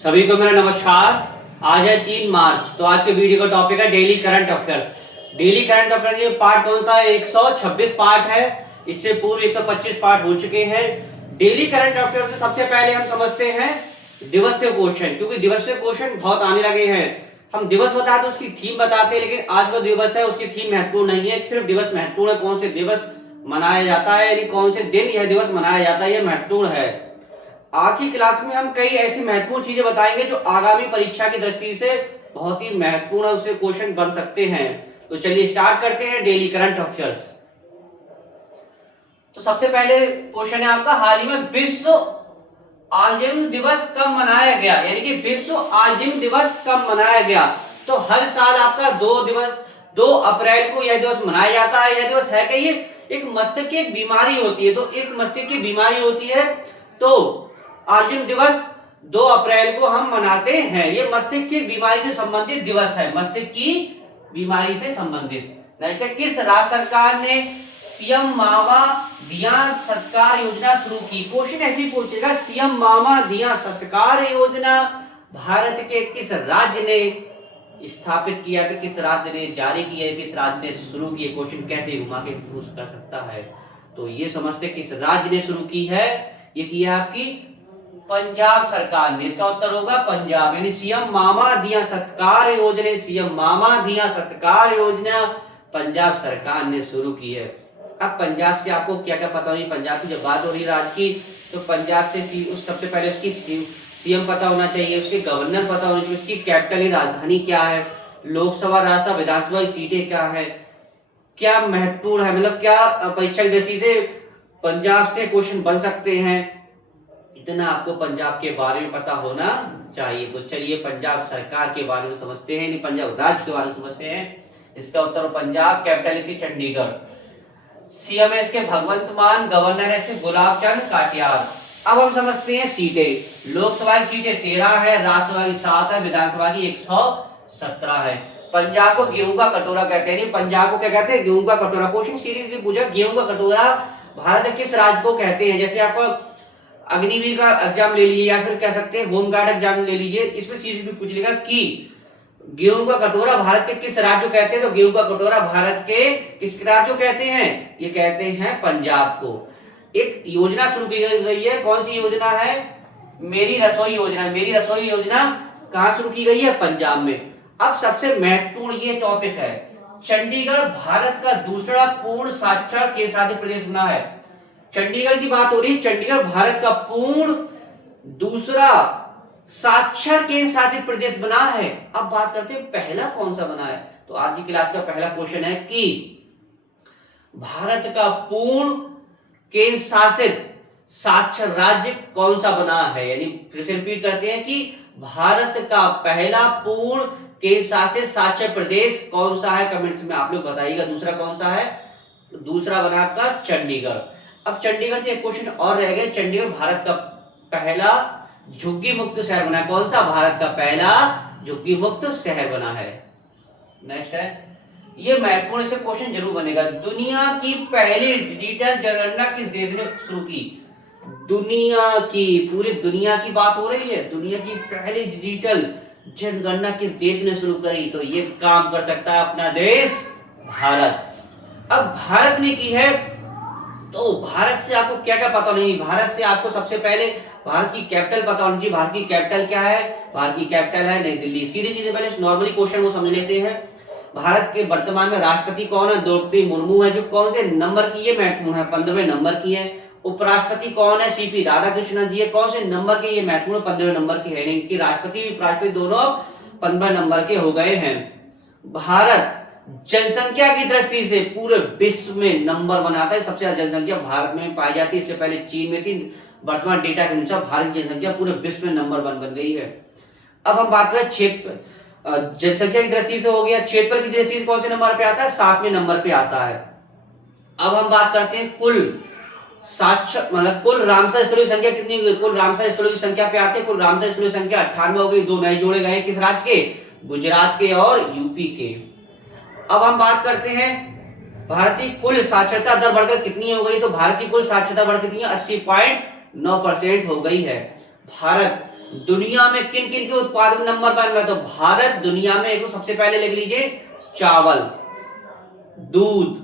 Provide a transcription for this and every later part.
सभी को मेरा नमस्कार। आज है 3 मार्च। तो आज के वीडियो का टॉपिक है daily current affairs. Daily current affairs ये पार्ट कौन सा है? 126 पार्ट है। इससे पूर्व 125 पार्ट हो चुके हैं। डेली करंट अफेयर्स में सबसे पहले हम समझते हैं दिवसीय क्वेश्चन, क्योंकि दिवसीय क्वेश्चन बहुत आने लगे हैं। हम दिवस बताते उसकी थीम बताते हैं, लेकिन आज का दिवस है उसकी थीम महत्वपूर्ण नहीं है। सिर्फ दिवस महत्वपूर्ण है, कौन से दिवस मनाया जाता है, यानी कौन से दिन यह दिवस मनाया जाता है, यह महत्वपूर्ण है। आज की क्लास में हम कई ऐसी महत्वपूर्ण चीजें बताएंगे जो आगामी परीक्षा की दृष्टि से बहुत ही महत्वपूर्ण उससे क्वेश्चन बन सकते हैं। तो चलिए स्टार्ट करते हैं डेली करंट अफेयर्स। तो सबसे पहले क्वेश्चन है आपका, हाल ही में विश्व आलजीम दिवस कब मनाया गया, यानी कि विश्व आलजीम दिवस कब मनाया गया। तो हर साल आपका 2 अप्रैल को यह दिवस मनाया जाता है। यह दिवस है कि ये एक मस्तिष्क की एक बीमारी होती है, तो एक मस्तिष्क की बीमारी होती है, तो आलजीम दिवस 2 अप्रैल को हम मनाते हैं। ये मस्तिष्क की बीमारी से संबंधित दिवस है, मस्तिष्क की बीमारी से संबंधित। नेक्स्ट है, किस राज्य सरकार ने सीएम मावा दिया सत्कार योजना शुरू की। क्वेश्चन ऐसे ही पूछेगा, सीएम मावा दिया सत्कार योजना भारत के किस राज्य ने स्थापित किया, फिर किस राज्य ने जारी किया, किस राज्य ने शुरू किया। क्वेश्चन कैसे घुमा के पूछ कर सकता है, तो ये समझते किस राज्य ने शुरू की है। ये किया आपकी पंजाब सरकार ने। इसका उत्तर होगा पंजाब, यानी सीएम मामा दिया सत्कार योजना, सीएम मामा दिया सत्कार योजना पंजाब सरकार ने शुरू की है। अब पंजाब से आपको क्या क्या पता होगी। पंजाब की जब बात हो रही है राज्य की, तो पंजाब से सबसे पहले उसकी सीएम पता होना चाहिए, उसके गवर्नर पता होना चाहिए, उसकी कैपिटल राजधानी क्या है, लोकसभा राज्यसभा विधानसभा सीटें क्या है, क्या महत्वपूर्ण है, मतलब क्या परीक्षा की दृष्टि से पंजाब से क्वेश्चन बन सकते हैं, इतना आपको पंजाब के बारे में पता होना चाहिए। तो चलिए पंजाब सरकार के बारे में समझते हैं, नहीं पंजाब राज्य के बारे में समझते हैं। इसका उत्तर पंजाब, कैपिटल इसी चंडीगढ़, सीएम है इसके भगवंत मान, गवर्नर है इसके गुलाब चंद कटारिया। अब हम समझते हैं सीटें। लोकसभा की सीटें 13 है, राज्यसभा की 7 है, विधानसभा की 117 है। पंजाब को गेहूं का कटोरा कहते हैं, पंजाब को क्या कहते हैं? गेहूं का कटोरा। क्वेश्चन सीरीज पूछा, गेहूं का कटोरा भारत किस राज्य को कहते हैं। जैसे आप अग्निवीर का एग्जाम ले लीजिए, या फिर कह सकते हैं होमगार्ड एग्जाम ले लीजिए, इसमें सीरीज भी पूछ लेगा कि गेहूं का कटोरा भारत के किस राज्य को कहते हैं। तो गेहूं का कटोरा भारत के किस राज्य को कहते हैं? ये कहते हैं पंजाब को। एक योजना शुरू की गई है, कौन सी योजना है? मेरी रसोई योजना। मेरी रसोई योजना कहां शुरू की गई है? पंजाब में। अब सबसे महत्वपूर्ण ये टॉपिक है, चंडीगढ़ भारत का दूसरा पूर्ण साक्षर केंद्र शासित प्रदेश बना है। चंडीगढ़ की बात हो रही है, चंडीगढ़ भारत का पूर्ण दूसरा साक्षर केंद्र शासित प्रदेश बना है। अब बात करते हैं पहला कौन सा बना है। तो आज की क्लास का पहला क्वेश्चन है कि भारत का पूर्ण केंद्र शासित साक्षर राज्य कौन सा बना है। यानी फिर से रिपीट करते हैं कि भारत का पहला पूर्ण केंद्र शासित साक्षर प्रदेश कौन सा है। कमेंट्स में आप लोग बताइएगा दूसरा कौन सा है। दूसरा बना आपका चंडीगढ़। अब चंडीगढ़ से एक क्वेश्चन और रह गया, चंडीगढ़ भारत का पहला झुग्गी मुक्त शहर बना है। कौन सा? भारत का पहला झुग्गी मुक्त शहर बना है। नेक्स्ट है, ये महत्वपूर्ण से क्वेश्चन जरूर बनेगा, दुनिया की पहली डिजिटल जनगणना किस देश ने शुरू की। दुनिया की, पूरी दुनिया की बात हो रही है, दुनिया की पहली डिजिटल जनगणना किस देश ने शुरू करी। तो ये काम कर सकता है अपना देश भारत। अब भारत ने की है, तो भारत से आपको क्या क्या पता नहीं। भारत से आपको सबसे पहले भारत की कैपिटल पता होनी चाहिए। भारत की कैपिटल क्या है? भारत की कैपिटल है नई दिल्ली। सीधी सीधे पहले नॉर्मली क्वेश्चन को समझ लेते हैं। भारत के वर्तमान में राष्ट्रपति कौन है? द्रौपदी मुर्मू है, जो कौन से नंबर की है? महत्वपूर्ण है, 15वें नंबर की है। उपराष्ट्रपति कौन है? सीपी राधाकृष्णन जी है, कौन से नंबर के? ये महत्वपूर्ण 15वें नंबर की है। इनकी राष्ट्रपति उपराष्ट्रपति दोनों 15 नंबर के हो गए हैं। भारत जनसंख्या की दृष्टि से पूरे विश्व में नंबर बनाता है, सबसे ज्यादा जनसंख्या भारत में पाई जाती है। इससे पहले चीन में थी, वर्तमान डेटा के अनुसार भारत की जनसंख्या पूरे विश्व में नंबर 1 बन गई है। अब हम बात करें क्षेत्र, जनसंख्या की दृष्टि से हो गया। क्षेत्र की दृष्टि से कौन से नंबर पे आता है? 7वें नंबर पे आता है। अब हम बात करते हैं कुल साक्षर, मतलब कुल रामसर स्थलों की संख्या कितनी हुई। कुल रामसर स्थलों की संख्या पे आते हैं, कुल रामसर स्थलों की संख्या 98 हो गई। 2 नए जोड़े गए, किस राज्य के? गुजरात के और यूपी के। अब हम बात करते हैं भारत की कुल साक्षरता दर बढ़कर कितनी हो गई। तो भारत की कुल साक्षरता बढ़कर कितनी है? 80.9% हो गई है। भारत दुनिया में किन किन के उत्पादन नंबर 1 में? तो भारत दुनिया में, एक तो सबसे पहले लिख लीजिए, चावल, दूध,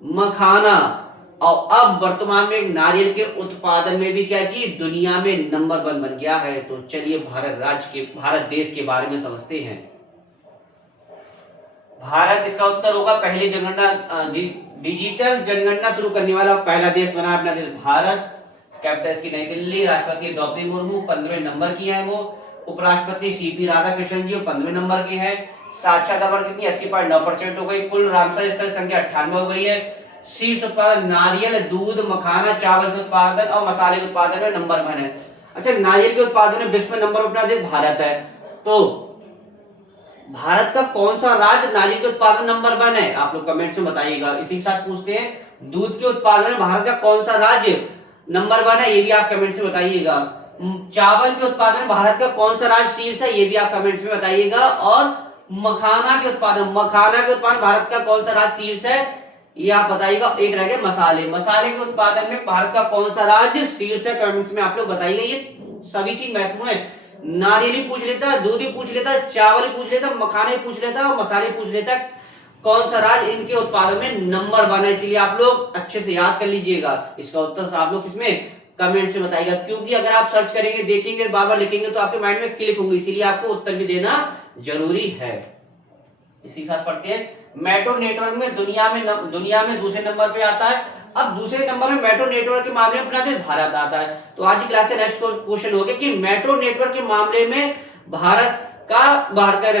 मखाना, और अब वर्तमान में नारियल के उत्पादन में भी क्या चीज दुनिया में नंबर 1 बन गया है। तो चलिए भारत देश के बारे में समझते हैं। भारत, इसका उत्तर होगा पहली जनगणना, डिजिटल जनगणना शुरू करने वाला पहला देश बना अपना देश भारत। कैपिटल इसकी नई दिल्ली। राष्ट्रपति द्रौपदी मुर्मू 15वें नंबर की है वो। उपराष्ट्रपति सीपी राधाकृष्णन जी 15वें नंबर के हैं। साक्षरता दर कितनी? 80.9% हो गई। कुल रामसर स्थल संख्या 98 हो गई है। शीर्ष उत्पादन नारियल, दूध, मखाना, चावल के उत्पादन और मसाले के उत्पादन में नंबर 1 है। अच्छा, नारियल के उत्पादन में विश्व में नंबर अपना देश भारत है। तो भारत का कौन सा राज्य नारियल के उत्पादन नंबर 1 है? आप लोग कमेंट्स में बताइएगा। इसी के साथ पूछते हैं, दूध के उत्पादन में भारत का कौन सा राज्य नंबर 1 है? ये भी आप कमेंट्स में बताइएगा। चावल के उत्पादन में भारत का कौन सा राज्य शीर्ष है? ये भी आप कमेंट्स में बताइएगा। और मखाना के उत्पादन भारत का कौन सा राज्य शीर्ष है? ये आप बताइएगा। एक रह गए मसाले के उत्पादन में भारत का कौन सा राज्य शीर्ष है? कमेंट्स में आप लोग बताइएगा। ये सभी चीज महत्वपूर्ण है। नारियल ही पूछ लेता, दूध ही पूछ लेता, चावल ही पूछ लेता, मखाने ही पूछ लेता और मसाले पूछ लेता, कौन सा राज्य इनके उत्पादन में नंबर 1 है। इसलिए आप लोग अच्छे से याद कर लीजिएगा। इसका उत्तर आप लोग इसमें कमेंट में बताइएगा, क्योंकि अगर आप सर्च करेंगे, देखेंगे, बार बार लिखेंगे तो आपके माइंड में क्लिक होंगे। इसीलिए आपको उत्तर भी देना जरूरी है। इसी के साथ पढ़ते हैं, मेट्रो नेटवर्क में दुनिया में दूसरे नंबर पे आता है। अब दूसरे नंबर में मेट्रो नेटवर्क के मामले में अपना देश भारत आता है। तो आज की क्लास का नेक्स्ट क्वेश्चन हो गया कि मेट्रो नेटवर्क के मामले में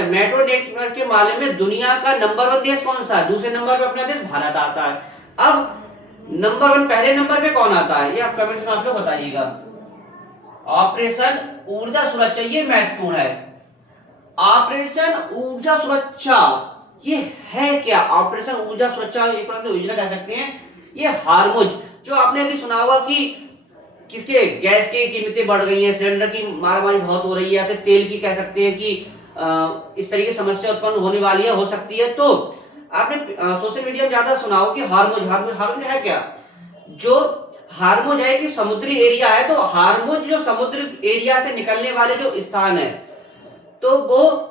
मेट्रो नेटवर्क के मामले में दुनिया का नंबर 1 देश कौन सा है? दूसरे नंबर पे अपना देश भारत आता है। अब नंबर 1 पहले नंबर पे कौन आता है? ये आप कमेंट में आप लोग बताइएगा। ऑपरेशन ऊर्जा सुरक्षा, ये महत्वपूर्ण है। ऑपरेशन ऊर्जा सुरक्षा ये है क्या? ऑपरेशन ऊर्जा सुरक्षा एक तरह से योजना कह सकते हैं। ये हार्मुज, जो आपने अभी सुना होगा कि किसके गैस की कीमतें बढ़ गई हैं, सिलेंडर की मारामारी बहुत हो रही है, या फिर तेल की कह सकते हैं कि इस तरीके की समस्या उत्पन्न होने वाली है, हो सकती है। तो आपने सोशल मीडिया में ज्यादा सुना हो कि हार्मुज है क्या? जो हार्मुज है कि समुद्री एरिया है। तो हार्मुज जो समुद्र एरिया से निकलने वाले जो स्थान है, तो वो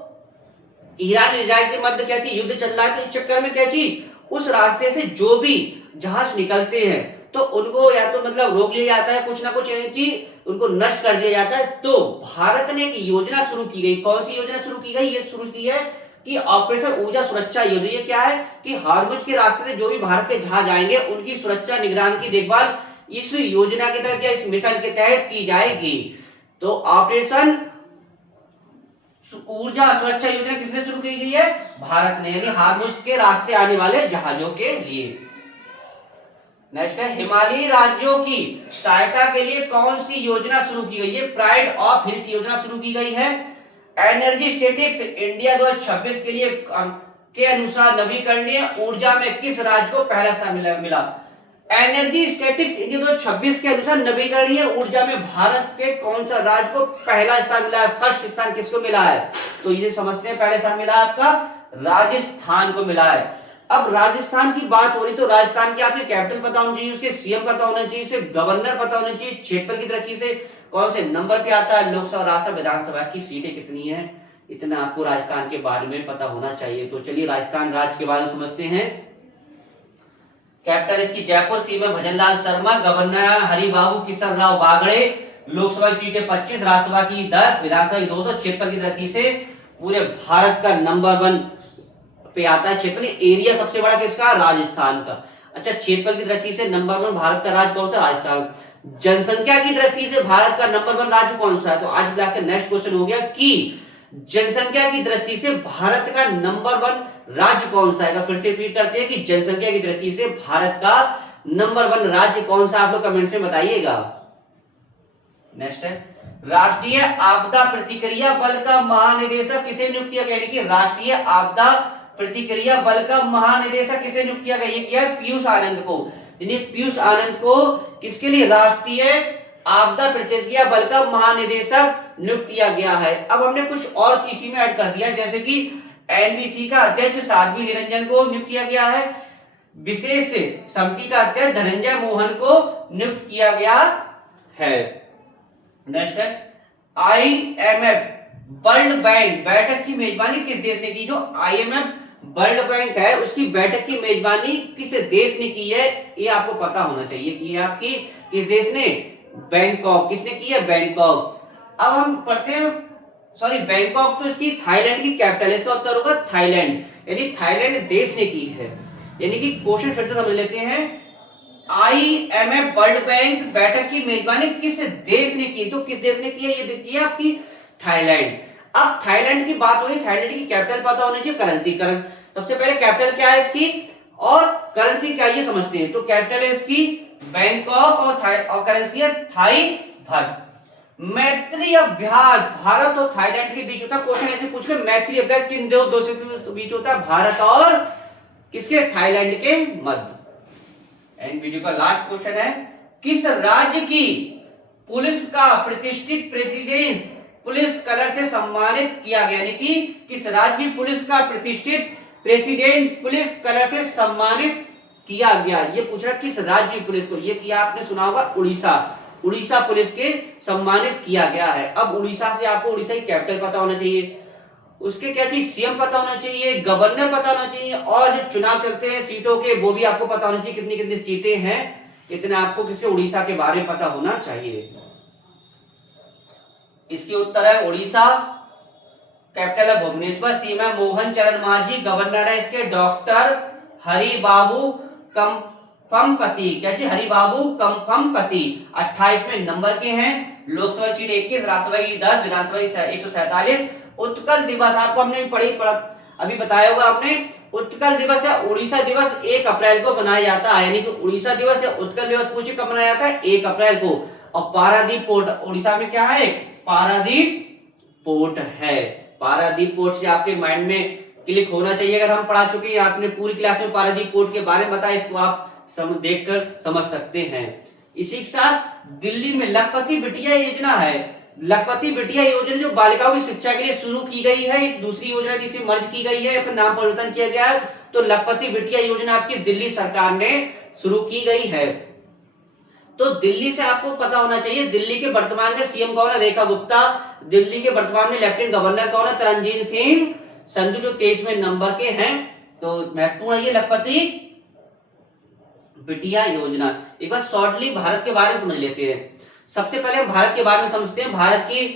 ईरान इजराइल के मध्य क्या चीज युद्ध चल रहा है। तो इस चक्कर में क्या चीज उस रास्ते से जो भी जहाज निकलते हैं तो उनको या तो मतलब रोक लिया जाता है, कुछ ना कुछ कि उनको नष्ट कर दिया जाता है। तो भारत ने एक योजना शुरू की गई। कौन सी योजना शुरू की गई? ये शुरू की है कि ऑपरेशन ऊर्जा सुरक्षा योजना। ये क्या है कि हार्मुज के रास्ते से जो भी भारत के जहाज आएंगे उनकी सुरक्षा निगरानी की देखभाल इस योजना के तहत या इस मिशन के तहत की जाएगी। तो ऑपरेशन ऊर्जा सुरक्षा योजना किसने शुरू की गई है? भारत ने, यानी हार्मुज के रास्ते आने वाले जहाजों के लिए। नेक्स्ट है, हिमालयी राज्यों की सहायता के लिए कौन सी योजना शुरू की गई है? प्राइड ऑफ हिल्स योजना शुरू की गई है। एनर्जी स्टेटिक्स इंडिया 2026 के लिए के अनुसार नवीकरणीय ऊर्जा में किस राज्य को पहला स्थान मिला? एनर्जी स्टेटिक्स इंडिया 2026 के अनुसार नवीकरणीय ऊर्जा में भारत के कौन सा राज्य को पहला स्थान मिला है? फर्स्ट स्थान किसको मिला है? तो ये समझते हैं। पहले स्थान मिला आपका राजस्थान को मिला है। अब राजस्थान की बात हो रही तो राजस्थान की आपकी कैपिटल पता होनी चाहिए, उसके सीएम पता होना चाहिए, उसके गवर्नर पता होना चाहिए, क्षेत्रफल की दृष्टि से कौन से नंबर पे आता है, लोकसभा राज्यसभा विधानसभा की सीटें कितनी है, इतना आपको राजस्थान के बारे में पता होना चाहिए। तो चलिए राजस्थान राज्य के बारे में समझते हैं। कैपिटल इसकी जयपुर, सीएम भजनलाल शर्मा, गवर्नर हरिबाबू किशन राव बागड़े, लोकसभा की सीटें 25, राज्यसभा की 10, विधानसभा की 200। क्षेत्रफल की दृष्टि से पूरे भारत का नंबर 1 पे आता है क्षेत्रफल। एरिया सबसे बड़ा किसका? राजस्थान का। अच्छा, क्षेत्रफल की दृष्टि से नंबर 1 भारत का राज्य कौन सा? राजस्थान। जनसंख्या की दृष्टि से भारत का नंबर 1 राज्य कौन सा है? तो आज क्लास का नेक्स्ट क्वेश्चन हो गया कि जनसंख्या की दृष्टि से भारत का नंबर 1 राज्य कौन सा है? फिर से रिपीट करते हैं कि जनसंख्या की दृष्टि से भारत का नंबर 1 राज्य कौन सा? आप लोग कमेंट में बताइएगा। नेक्स्ट है, राष्ट्रीय आपदा प्रतिक्रिया बल का महानिदेशक किसे नियुक्त किया गया? यानी कि राष्ट्रीय आपदा प्रतिक्रिया बल का महानिदेशक किसे नियुक्त किया गया? ये किया पीयूष आनंद को। यानी पीयूष आनंद को किसके लिए? राष्ट्रीय आपदा प्रतिक्रिया बल का महानिदेशक नियुक्त किया गया है। अब हमने कुछ और चीज में ऐड कर दिया, जैसे कि एनबीसी का अध्यक्ष साध्वी निरंजन को नियुक्त किया गया है, विशेष समिति का अध्यक्ष धनंजय मोहन को नियुक्त किया गया है। नेक्स्ट है, IMF वर्ल्ड बैंक बैठक की मेजबानी किस देश ने की? जो IMF वर्ल्ड बैंक है उसकी बैठक की मेजबानी किस देश ने की है, ये आपको पता होना चाहिए कि ये आपकी किस देश ने? बैंकॉक। किसने की है? बैंकॉक। अब हम पढ़ते हैं, सॉरी बैंकॉक तो इसकी थाईलैंड की कैपिटल है, इसका उत्तर होगा थाईलैंड, यानी थाईलैंड देश ने की है। यानी कि क्वेश्चन फिर से समझ लेते हैं, IMF वर्ल्ड बैंक बैठक की मेजबानी किस देश ने की? तो किस देश ने की है? ये देखिए आपकी थाईलैंड। अब थाईलैंड की बात हुई, थाईलैंड की कैपिटल पता होनी चाहिए, करेंसी। सबसे पहले कैपिटल क्या है इसकी और करेंसी क्या, ये समझते हैं। तो कैपिटल है इसकी बैंकॉक और करेंसी है थाई बात। मैत्री अभ्यास भारत और थाईलैंड के बीच होता है। क्वेश्चन ऐसे पूछ के, मैत्री अभ्यास किन दो देशों के बीच होता है? भारत और किसके? थाईलैंड के मध्य। एंड वीडियो का लास्ट क्वेश्चन है, किस राज्य की पुलिस का प्रतिष्ठित प्रेसिडेंट पुलिस कलर से सम्मानित किया गया? यानी कि किस राज्य की पुलिस का प्रतिष्ठित प्रेसिडेंट पुलिस कलर से सम्मानित किया गया? ये पूछ रहा किस राज्य की पुलिस को। ये किया आपने सुना होगा उड़ीसा, उड़ीसा पुलिस के सम्मानित किया गया है। अब उड़ीसा से आपको उड़ीसा की कैपिटल पता होना चाहिए, उसके क्या चाहिए? सीएम पता होना चाहिए, गवर्नर पता होना चाहिए, और जो चुनाव चलते हैं सीटों के वो भी आपको पता होना चाहिए, कितनी कितनी सीटें हैं, इतना आपको किसके? उड़ीसा के बारे में पता होना चाहिए। इसकी उत्तर है उड़ीसा, कैपिटल है भुवनेश्वर, सीएम है मोहन चरण मांझी, गवर्नर है इसके डॉक्टर हरिबाबू कंपम्पति। क्या जी? हरिबाबू कंपम्पति। 28वें नंबर के हैं, लोकसभा सीट 21, राज्यसभा की 10, विधानसभा की 147। उत्कल दिवस आपको हमने अभी बताया होगा आपने, उत्कल दिवस या उड़ीसा दिवस 1 अप्रैल को मनाया जाता है। यानी कि उड़ीसा दिवस या उत्कल दिवस पूछिए कब मनाया जाता है? 1 अप्रैल को। और पारादीप पोर्ट, उड़ीसा में क्या है? पारादीप पोर्ट है। पारादीप पोर्ट से आपके माइंड में क्लिक होना चाहिए। अगर हम पढ़ा चुके हैं, आपने पूरी क्लास में पारादीप पोर्ट के बारे में बताया, इसको आप देखकर समझ सकते हैं। इसी के साथ दिल्ली में लखपति बिटिया योजना है। लखपति बिटिया योजना जो बालिकाओं की शिक्षा के लिए शुरू की गई है, एक दूसरी योजना थी, इसे मर्ज की गई है, अपना नाम परिवर्तन किया गया है। तो लखपति बिटिया योजना आपकी दिल्ली सरकार ने शुरू की गई है। तो दिल्ली से आपको पता होना चाहिए, दिल्ली के वर्तमान में सीएम कौन है? रेखा गुप्ता। दिल्ली के वर्तमान में लेफ्टिनेंट गवर्नर कौन है? तरनजीत सिंह संधू, जो 23वें नंबर के हैं। तो महत्वपूर्ण है ये लखपति बिटिया योजना। एक बार शॉर्टली भारत के बारे में समझ लेते हैं। सबसे पहले हम भारत के बारे में समझते हैं। भारत की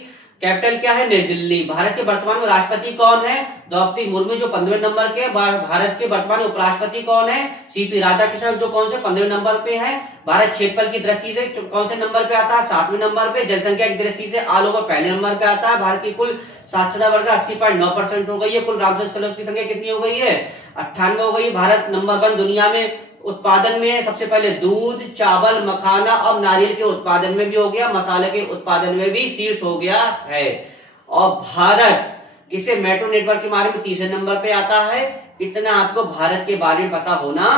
कैपिटल क्या है? नई दिल्ली। भारत के वर्तमान में राष्ट्रपति कौन है? द्रौपदी मुर्मू, जो 15वें नंबर के। भारत के वर्तमान में उपराष्ट्रपति कौन है? सीपी राधाकृष्णन, जो कौन से? 15वें नंबर पे है। भारत क्षेत्रफल की दृष्टि से कौन से नंबर पे आता है? 7वें नंबर पे। जनसंख्या की दृष्टि से ऑल ओवर पहले नंबर पे आता है। भारत की कुल साक्षरता वर्ग 80.9% हो गई है। कुल रामसर स्थलों की संख्या कितनी हो गई है? 98 हो गई। भारत नंबर 1 दुनिया में उत्पादन में है। सबसे पहले दूध, चावल, मखाना, अब नारियल के उत्पादन में भी हो गया, मसाले के उत्पादन में भी शीर्ष हो गया है। और भारत किसे? मेट्रो नेटवर्क के बारे में 3रे नंबर पे आता है। इतना आपको भारत के बारे में पता होना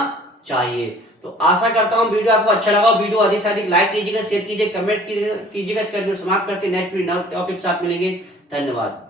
चाहिए। तो आशा करता हूं वीडियो आपको अच्छा लगा। वीडियो अधिक से अधिक लाइक कीजिएगा, शेयर कीजिएगा, कमेंट्स कीजिएगा। इसका वीडियो समाप्त करते हैं, नेक्स्ट वीडियो टॉपिक साथ मिलेंगे। धन्यवाद।